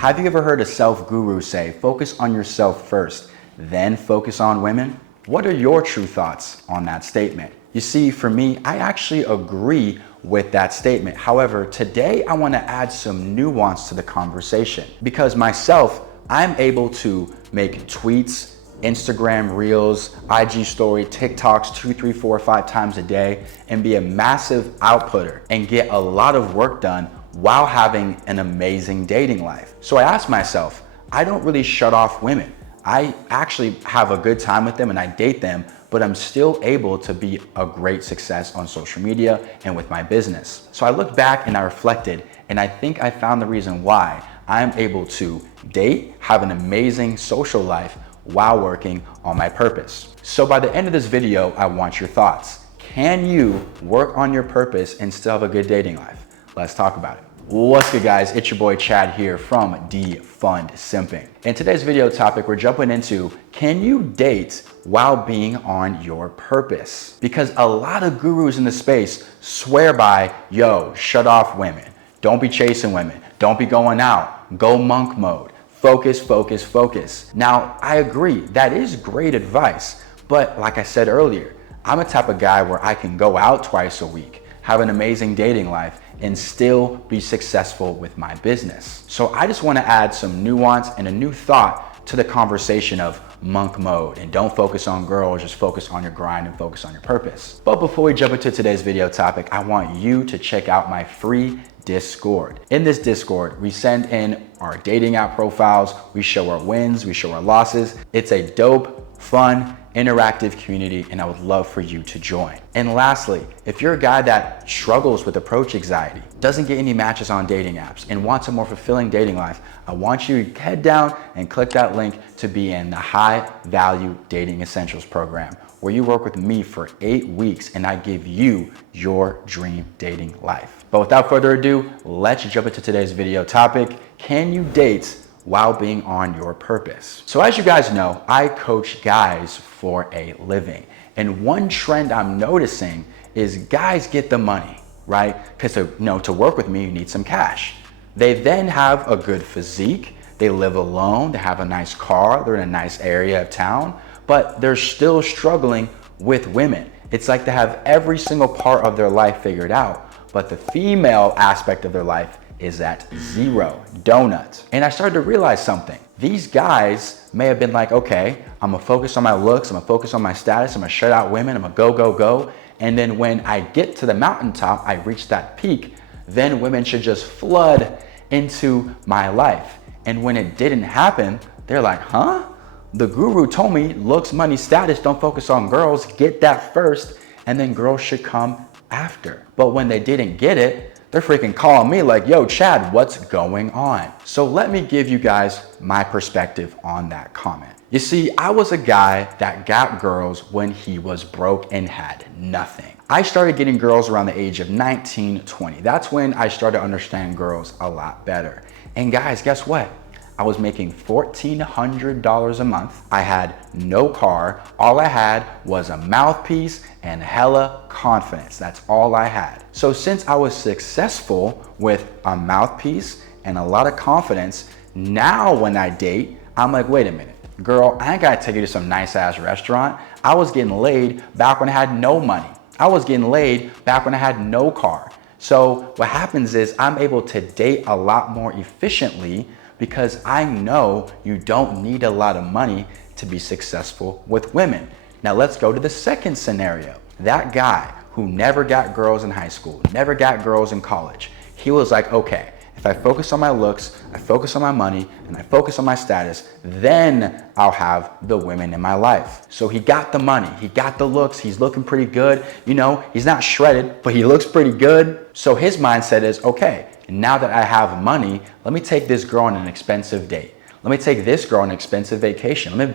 Have you ever heard a self-guru say, focus on yourself first, then focus on women? What are your true thoughts on that statement? You see, for me, I actually agree with that statement. However, today I want to add some nuance to the conversation because myself, I'm able to make tweets, Instagram Reels, IG Story, TikToks 2, 3, 4, 5 times a day and be a massive outputter and get a lot of work done while having an amazing dating life. So I asked myself, I don't really shut off women. I actually have a good time with them and I date them, but I'm still able to be a great success on social media and with my business. So I looked back and I reflected, and I think I found the reason why I'm able to date, have an amazing social life while working on my purpose. So by the end of this video, I want your thoughts. Can you work on your purpose and still have a good dating life? Let's talk about it. What's good, guys? It's your boy Chad here from Defund Simping. In today's video topic, we're jumping into, can you date while being on your purpose? Because a lot of gurus in the space swear by, yo, shut off women. Don't be chasing women. Don't be going out. Go monk mode. Focus, focus, focus. Now, I agree, that is great advice. But like I said earlier, I'm a type of guy where I can go out twice a week, have an amazing dating life, and still be successful with my business. So I just want to add some nuance and a new thought to the conversation of monk mode and don't focus on girls, just focus on your grind and focus on your purpose. But before we jump into today's video topic, I want you to check out my free Discord. In this Discord, we send in our dating app profiles, we show our wins, we show our losses. It's a dope, fun, interactive community, and I would love for you to join. And lastly, if you're a guy that struggles with approach anxiety, doesn't get any matches on dating apps, and wants a more fulfilling dating life, I want you to head down and click that link to be in the High Value Dating Essentials program, where you work with me for 8 weeks and I give you your dream dating life. But without further ado, let's jump into today's video topic. Can you date while being on your purpose? So as you guys know, I coach guys for a living. And one trend I'm noticing is guys get the money, right? Because to work with me, you need some cash. They then have a good physique, they live alone, they have a nice car, they're in a nice area of town, but they're still struggling with women. It's like they have every single part of their life figured out, but the female aspect of their life is at zero, donut. And I started to realize something. These guys may have been like, okay, I'm gonna focus on my looks, I'm gonna focus on my status, I'm gonna shut out women, I'm gonna go, go, go. And then when I get to the mountaintop, I reach that peak, then women should just flood into my life. And when it didn't happen, they're like, huh? The guru told me looks, money, status, don't focus on girls, get that first, and then girls should come after. But when they didn't get it, they're freaking calling me like, yo, Chad, what's going on? So let me give you guys my perspective on that comment. You see, I was a guy that got girls when he was broke and had nothing. I started getting girls around the age of 19, 20. That's when I started to understand girls a lot better. And guys, guess what? I was making $1,400 a month. I had no car. All I had was a mouthpiece and hella confidence. That's all I had. So since I was successful with a mouthpiece and a lot of confidence, now when I date, I'm like, wait a minute, girl, I ain't gotta take you to some nice ass restaurant. I was getting laid back when I had no money. I was getting laid back when I had no car. So what happens is I'm able to date a lot more efficiently because I know you don't need a lot of money to be successful with women. Now let's go to the second scenario. That guy who never got girls in high school, never got girls in college, he was like, okay, if I focus on my looks, I focus on my money, and I focus on my status, then I'll have the women in my life. So he got the money, he got the looks, he's looking pretty good. You know, he's not shredded, but he looks pretty good. So his mindset is, okay, now that I have money, let me take this girl on an expensive date. Let me take this girl on an expensive vacation. Let me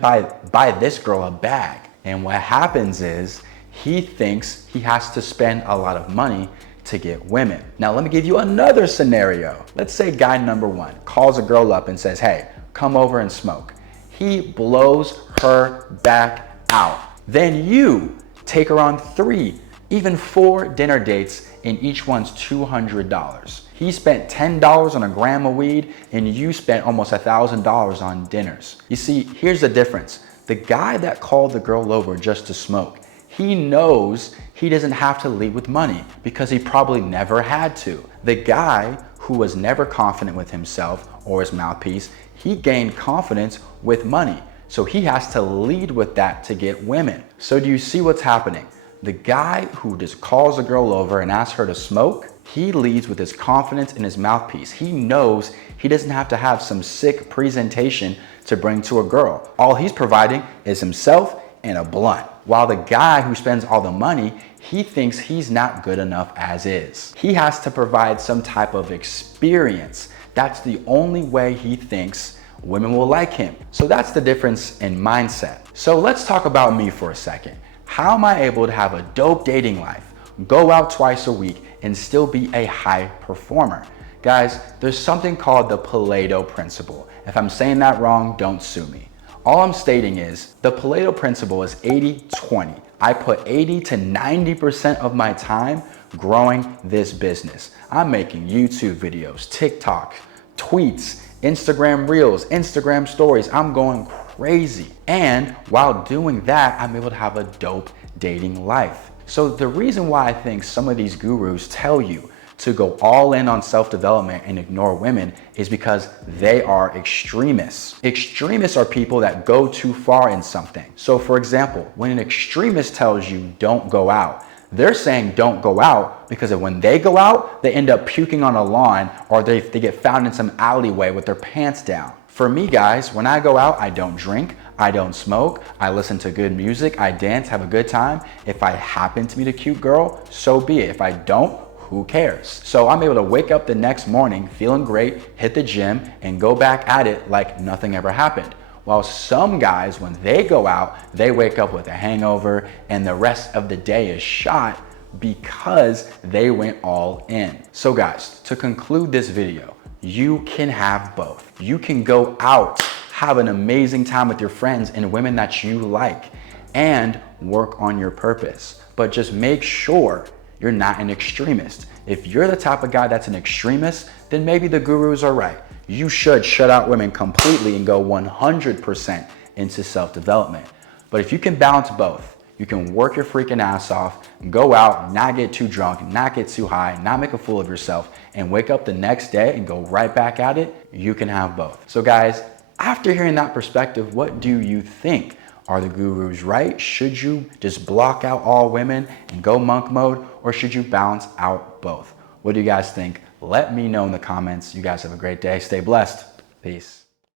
buy this girl a bag. And what happens is he thinks he has to spend a lot of money to get women. Now let me give you another scenario. Let's say guy number one calls a girl up and says, hey, come over and smoke. He blows her back out. Then you take her on 3 Even 4 dinner dates and each one's $200. He spent $10 on a gram of weed and you spent almost $1,000 on dinners. You see, here's the difference. The guy that called the girl over just to smoke, he knows he doesn't have to lead with money because he probably never had to. The guy who was never confident with himself or his mouthpiece, he gained confidence with money. So he has to lead with that to get women. So do you see what's happening? The guy who just calls a girl over and asks her to smoke, he leads with his confidence in his mouthpiece. He knows he doesn't have to have some sick presentation to bring to a girl. All he's providing is himself and a blunt. While the guy who spends all the money, he thinks he's not good enough as is. He has to provide some type of experience. That's the only way he thinks women will like him. So that's the difference in mindset. So let's talk about me for a second. How am I able to have a dope dating life, go out twice a week, and still be a high performer? Guys, there's something called the Pareto principle. If I'm saying that wrong, don't sue me. All I'm stating is the Pareto principle is 80-20. I put 80 to 90% of my time growing this business. I'm making YouTube videos, TikTok, tweets, Instagram Reels, Instagram Stories. I'm going crazy. And while doing that, I'm able to have a dope dating life. So the reason why I think some of these gurus tell you to go all in on self-development and ignore women is because they are extremists. Extremists are people that go too far in something. So for example, when an extremist tells you don't go out, they're saying don't go out because when they go out, they end up puking on a lawn or they get found in some alleyway with their pants down. For me, guys, when I go out, I don't drink, I don't smoke, I listen to good music, I dance, have a good time. If I happen to meet a cute girl, so be it. If I don't, who cares? So I'm able to wake up the next morning feeling great, hit the gym, and go back at it like nothing ever happened. While some guys, when they go out, they wake up with a hangover and the rest of the day is shot because they went all in. So guys, to conclude this video, you can have both. You can go out, have an amazing time with your friends and women that you like, and work on your purpose. But just make sure you're not an extremist. If you're the type of guy that's an extremist, then maybe the gurus are right. You should shut out women completely and go 100% into self-development. But if you can balance both, you can work your freaking ass off, go out, not get too drunk, not get too high, not make a fool of yourself, and wake up the next day and go right back at it, you can have both. So guys, after hearing that perspective, what do you think? Are the gurus right? Should you just block out all women and go monk mode, or should you balance out both? What do you guys think? Let me know in the comments. You guys have a great day. Stay blessed. Peace.